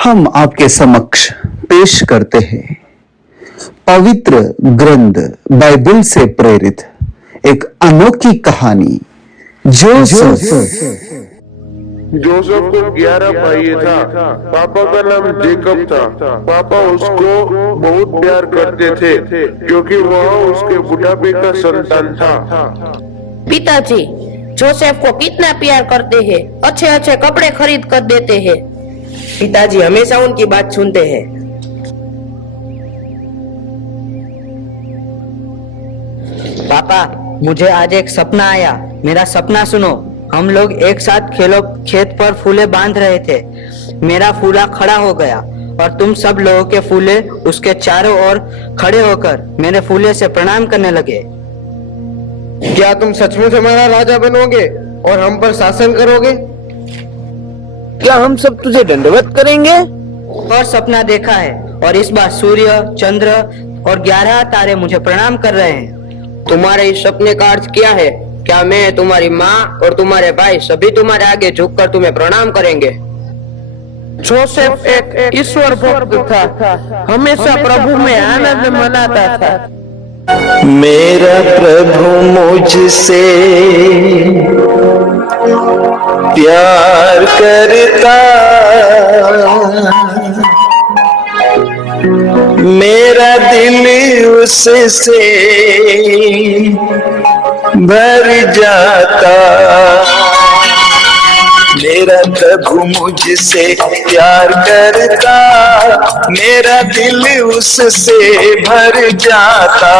हम आपके समक्ष पेश करते हैं पवित्र ग्रंथ बाइबल से प्रेरित एक अनोखी कहानी। जोसेफ को 11 भाई था। पापा का नाम जेकब था। पापा उसको बहुत प्यार करते थे क्योंकि वह उसके बुढ़ापे का संतान था। पिताजी जोसेफ को कितना प्यार करते हैं, अच्छे अच्छे कपड़े खरीद कर देते हैं। पिताजी हमेशा उनकी बात सुनते हैं। पापा मुझे आज एक सपना आया। मेरा सपना सुनो। हम लोग एक साथ खेत पर फूले बांध रहे थे। मेरा फूला खड़ा हो गया और तुम सब लोगों के फूले उसके चारों ओर खड़े होकर मेरे फूले से प्रणाम करने लगे। क्या तुम सचमुच हमारा राजा बनोगे और हम पर शासन करोगे? क्या हम सब तुझे दंडवत करेंगे? और सपना देखा है और इस बार सूर्य, चंद्र और 11 तारे मुझे प्रणाम कर रहे हैं। तुम्हारे इस सपने का अर्थ क्या है? क्या मैं, तुम्हारी माँ और तुम्हारे भाई सभी तुम्हारे आगे झुककर तुम्हें प्रणाम करेंगे? जोसेफ एक ईश्वर भक्त था, हमेशा प्रभु में आनंद मनाता था। मेरा प्रभु मुझसे प्यार करता, मेरा दिल उससे भर जाता। मेरा प्रभु मुझसे प्यार करता, मेरा दिल उससे भर जाता।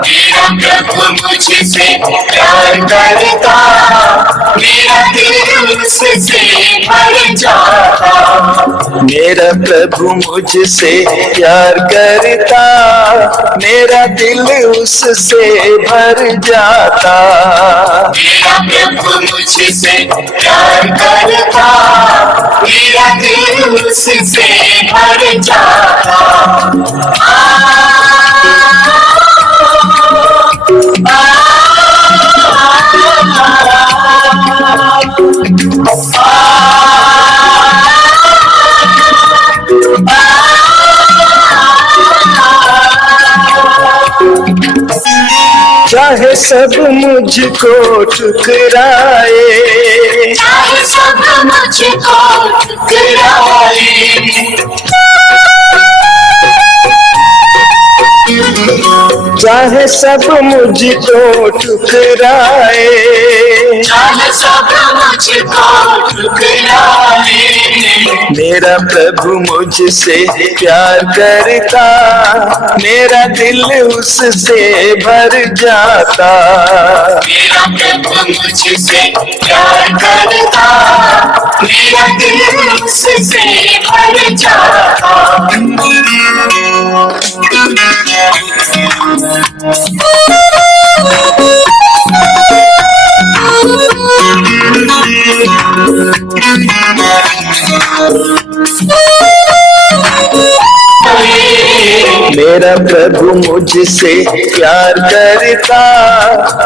मेरा प्रभु मुझसे प्यार करता, मेरा दिल उससे भर जाता। मेरा प्रभु मुझसे प्यार करता, मेरा दिल उससे भर जाता। मेरा प्रभु मुझसे प्यार करता, मेरा दिल उससे भर जाता। चाहे सब मुझको ठुकराए, चाहे सब मुझको ठुकराए, चाहे सब मुझको ठुकराए, चाहे सब मुझको ठुकराए। मेरा प्रभु मुझसे प्यार करता, मेरा दिल उससे भर जाता। मेरा प्रभु मुझसे प्यार करता, मेरा दिल उससे भर जाता। मेरा प्रभु मुझसे प्यार करता,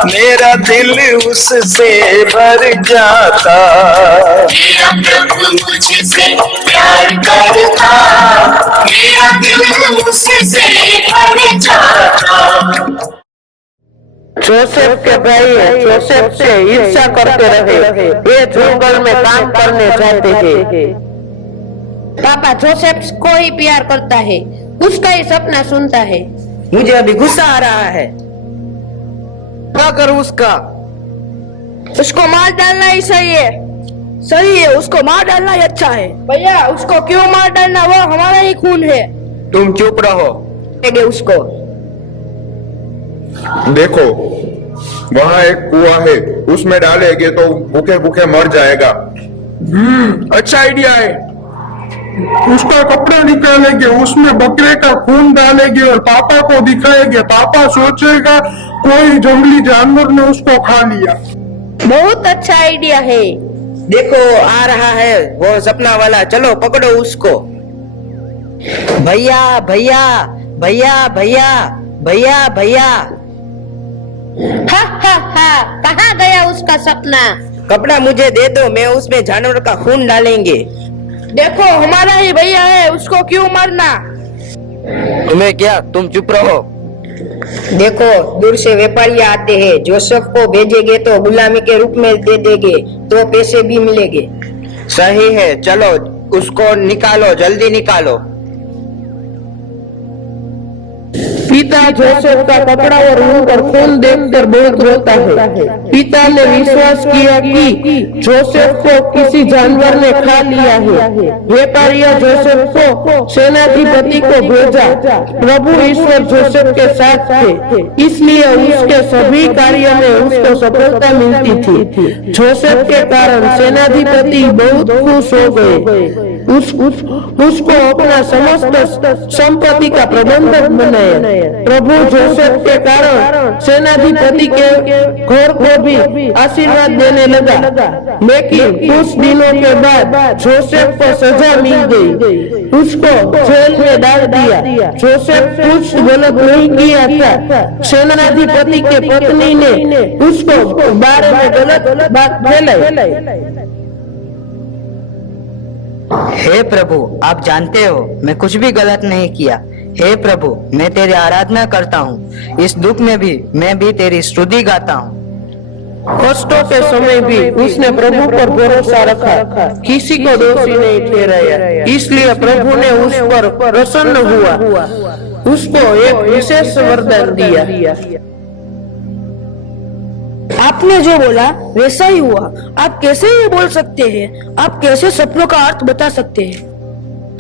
मेरा दिल उससे भर जाता। मेरा प्रभु मुझसे प्यार करता, मेरा दिल उससे भर जाता। जोसेफ के भाई जोसेफ से ईर्ष्या करते रहे। ये जंगल में काम करने जाते हैं। पापा जोसेफ को ही प्यार करता है, उसका ही सपना सुनता है। मुझे अभी गुस्सा आ रहा है। क्या करूं उसका? उसको मार डालना ही सही है। सही है, उसको मार डालना ही अच्छा है। भैया उसको क्यों मार डालना, वो हमारा ही खून है। तुम चुप रहो। उसको देखो वहाँ एक कुआं है, उसमें डालेंगे तो भूखे भूखे मर जाएगा। अच्छा आइडिया है। उसका कपड़ा निकालेंगे, उसमें बकरे का खून डालेंगे और पापा को दिखाएंगे। पापा सोचेगा कोई जंगली जानवर ने उसको खा लिया। बहुत अच्छा आइडिया है। देखो आ रहा है वो सपना वाला, चलो पकड़ो उसको। भैया भैया भैया भैया भैया भैया। हा हा हा, कहाँ गया उसका सपना? कपड़ा मुझे दे दो, मैं उसमें जानवर का खून डालेंगे। देखो हमारा ही भैया है, उसको क्यों मारना? तुम्हें क्या, तुम चुप रहो। देखो दूर से व्यापारी आते हैं, जोसेफ को भेजेंगे तो गुलामी के रूप में दे देंगे तो पैसे भी मिलेंगे। सही है, चलो उसको निकालो, जल्दी निकालो। पिता जोसेफ का कपड़ा और मुंह पर खून देखकर बहुत रोता है। पिता ने विश्वास किया कि जोसेफ को किसी जानवर ने खा लिया है। व्यापारियों जोसेफ को सेनाधिपति को भेजा। प्रभु ईश्वर जोसेफ के साथ थे, इसलिए उसके सभी कार्यों में उसको सफलता मिलती थी। जोसेफ के कारण सेनाधिपति बहुत खुश हो गए। उसको अपना समस्त संपत्ति का प्रबंधक बनाया। प्रभु जोसेफ के कारण सेनाधिपति के घर को भी आशीर्वाद देने लगा। लेकिन कुछ दिनों के बाद जोसेफ को सजा मिल गई, उसको जेल में डाल दिया। जोसेफ कुछ गलत नहीं किया था, सेनाधिपति के पत्नी ने उसको बारे में गलत बात फैलाई। हे प्रभु, आप जानते हो मैं कुछ भी गलत नहीं किया। हे प्रभु, मैं तेरी आराधना करता हूँ। इस दुख में भी मैं भी तेरी स्तुति गाता हूँ। कष्टों के समय भी उसने प्रभु पर भरोसा रखा, किसी को दोषी नहीं ठहराया। इसलिए प्रभु ने उस पर प्रसन्न हुआ, उसको एक विशेष वरदान दिया। आपने जो बोला वैसा ही हुआ। आप कैसे ये बोल सकते हैं? आप कैसे सपनों का अर्थ बता सकते हैं?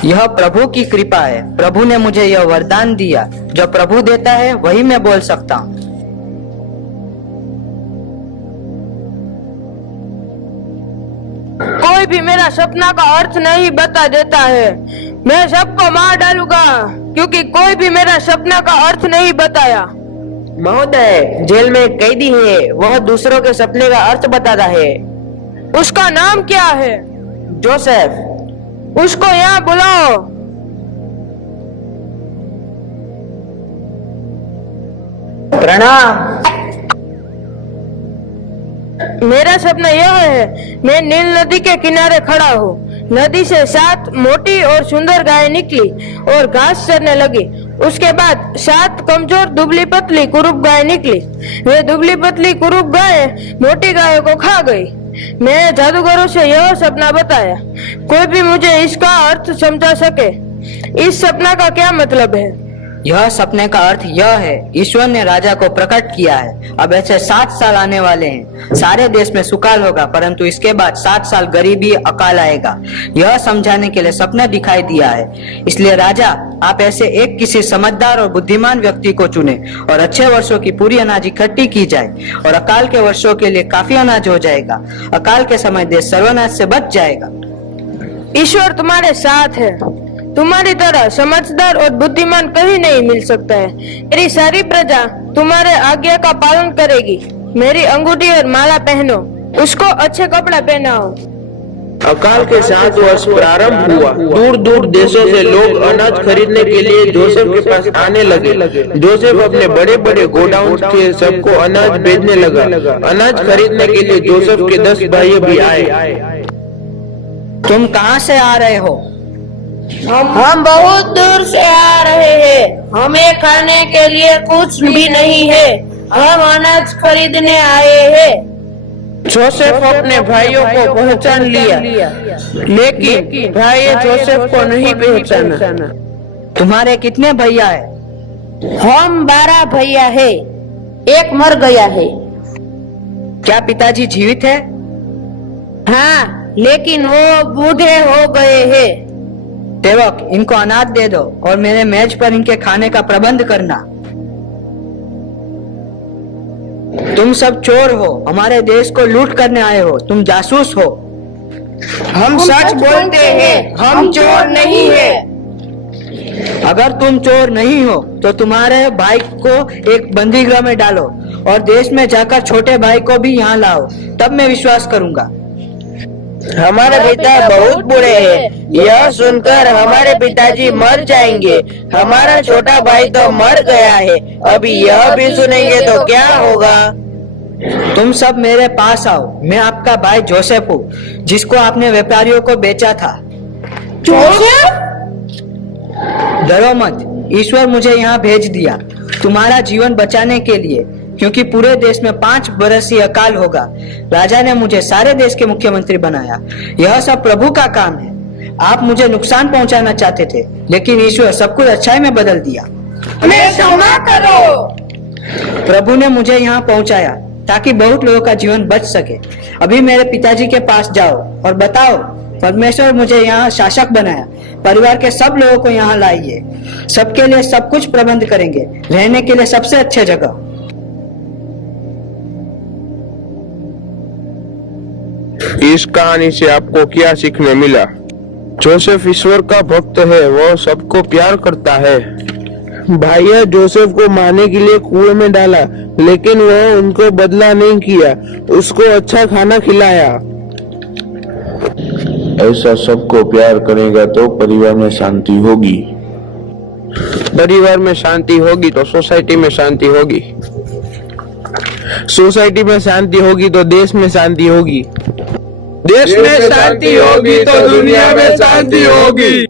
यह प्रभु की कृपा है। प्रभु ने मुझे यह वरदान दिया। जो प्रभु देता है वही मैं बोल सकता हूँ। कोई भी मेरा सपना का अर्थ नहीं बता देता है, मैं सबको मार डालूंगा, क्योंकि कोई भी मेरा सपना का अर्थ नहीं बताया। महोदय, जेल में एक कैदी है, वह दूसरों के सपने का अर्थ बताता है। उसका नाम क्या है? जोसेफ। उसको यहाँ बुलाओ। प्रणाम। मेरा सपना यह है, मैं नील नदी के किनारे खड़ा हूँ। नदी से 7 मोटी और सुंदर गायें निकली और घास चरने लगी। उसके बाद 7 कमजोर दुबली पतली कुरूप गाय निकली। वे दुबली पतली कुरूप गाय मोटी गायों को खा गई। मैंने जादूगरों से यह सपना बताया, कोई भी मुझे इसका अर्थ समझा सके। इस सपना का क्या मतलब है? यह सपने का अर्थ यह है, ईश्वर ने राजा को प्रकट किया है। अब ऐसे 7 साल आने वाले हैं। सारे देश में सुकाल होगा, परंतु इसके बाद 7 साल गरीबी अकाल आएगा। यह समझाने के लिए सपना दिखाई दिया है। इसलिए राजा, आप ऐसे एक किसी समझदार और बुद्धिमान व्यक्ति को चुने और अच्छे वर्षों की पूरी अनाज इकट्ठी की जाए और अकाल के वर्षों के लिए काफी अनाज हो जाएगा। अकाल के समय देश सर्वनाश से बच जाएगा। ईश्वर तुम्हारे साथ है। तुम्हारी तरह समझदार और बुद्धिमान कहीं नहीं मिल सकता है। मेरी सारी प्रजा तुम्हारे आज्ञा का पालन करेगी। मेरी अंगूठी और माला पहनो, उसको अच्छे कपड़ा पहनाओ। अकाल के 7 वर्ष प्रारंभ हुआ। दूर दूर देशों से लोग अनाज खरीदने के लिए जोसेफ के पास आने लगे। जोसेफ अपने बड़े बड़े गोडाउन से सबको अनाज भेजने लगा। अनाज खरीदने के लिए जोसेफ के 10 भाई भी आए। तुम कहाँ से आ रहे हो? हम बहुत दूर से आ रहे हैं। हमें खाने के लिए कुछ भी नहीं है। हम अनाज खरीदने आए हैं। जोसेफ अपने भाइयों को पहचान लिया, लेकिन भाई जोसेफ को नहीं पहचाना। तुम्हारे कितने भैया है? हम 12 भैया है, एक मर गया है। क्या पिताजी जीवित है? हाँ, लेकिन वो बूढ़े हो गए हैं। सेवक, इनको अनाज दे दो और मेरे मेज पर इनके खाने का प्रबंध करना। तुम सब चोर हो, हमारे देश को लूट करने आए हो। तुम जासूस हो। हम सच बोलते हैं, हम चोर नहीं है। अगर तुम चोर नहीं हो तो तुम्हारे भाई को एक बंदी गृह में डालो और देश में जाकर छोटे भाई को भी यहाँ लाओ, तब मैं विश्वास करूंगा। हमारे पिता बहुत बुरे हैं। यह सुनकर हमारे पिताजी मर जाएंगे। हमारा छोटा भाई तो मर गया है, अभी यह भी सुनेंगे तो क्या होगा? तुम सब मेरे पास आओ। मैं आपका भाई जोसेफ हूँ, जिसको आपने व्यापारियों को बेचा था। जोसेफ? डरो मत, ईश्वर मुझे यहाँ भेज दिया तुम्हारा जीवन बचाने के लिए, क्योंकि पूरे देश में 5 बरस ही अकाल होगा। राजा ने मुझे सारे देश के मुख्यमंत्री बनाया। यह सब प्रभु का काम है। आप मुझे नुकसान पहुंचाना चाहते थे, लेकिन ईश्वर सब कुछ अच्छाई में बदल दिया। हमें क्षमा करो। प्रभु ने मुझे यहाँ पहुंचाया ताकि बहुत लोगों का जीवन बच सके। अभी मेरे पिताजी के पास जाओ और बताओ, परमेश्वर मुझे यहाँ शासक बनाया। परिवार के सब लोगों को यहाँ लाइए। सबके लिए सब कुछ प्रबंध करेंगे, रहने के लिए सबसे अच्छे जगह। इस कहानी से आपको क्या सीखने मिला? जोसेफ ईश्वर का भक्त है, वो सबको प्यार करता है। भाइयों, जोसेफ को मारने के लिए कुएं में डाला, लेकिन वह उनको बदला नहीं किया, उसको अच्छा खाना खिलाया। ऐसा सबको प्यार करेगा तो परिवार में शांति होगी। परिवार में शांति होगी तो सोसाइटी में शांति होगी। सोसाइटी में शांति होगी तो देश में शांति होगी। देश में शांति होगी तो दुनिया में शांति होगी।